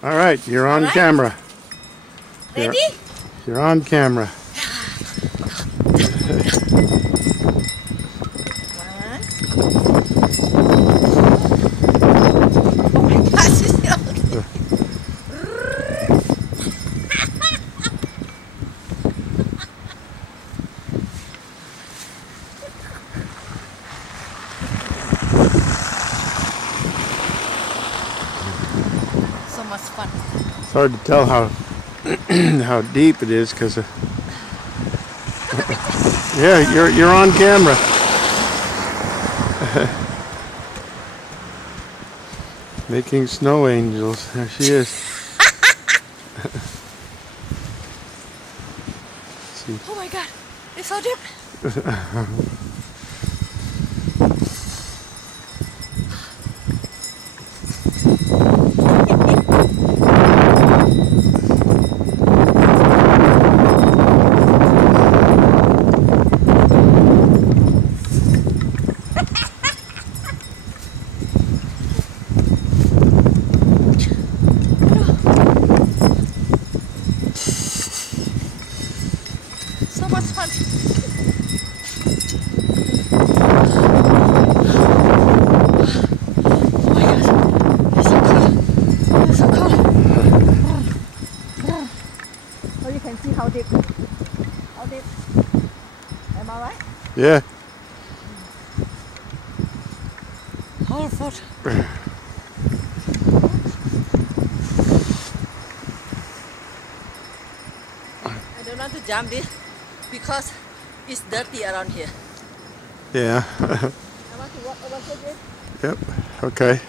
All right, you're on camera. Ready? You're on camera. One. Oh my gosh, it's okay. So much fun. It's hard to tell how how deep it is because yeah, you're on camera. Making snow angels. There she is. See. Oh my god, it's so deep. So much fun. Oh my god, it's so cold. It's so cold. So you can see how deep. How deep. Am I right? Yeah. Whole foot. I don't want to jump this because it's dirty around here. Yeah. I want to walk over here. Yep. Okay.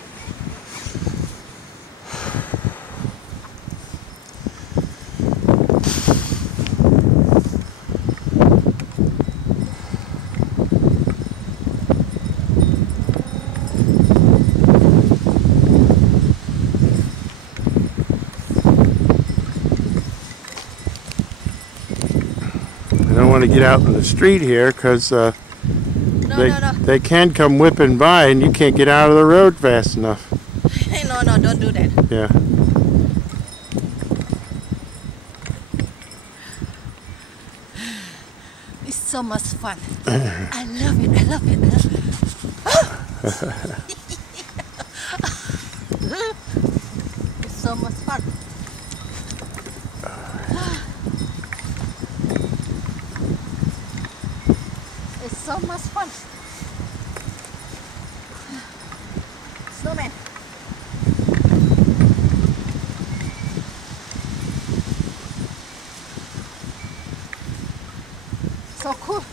I don't want to get out in the street here because No. they can come whipping by and you can't get out of the road fast enough. No, don't do that. Yeah. It's so much fun. I love it. I love it. I love it. It's so much fun. It's so much fun. Snowman. So cool.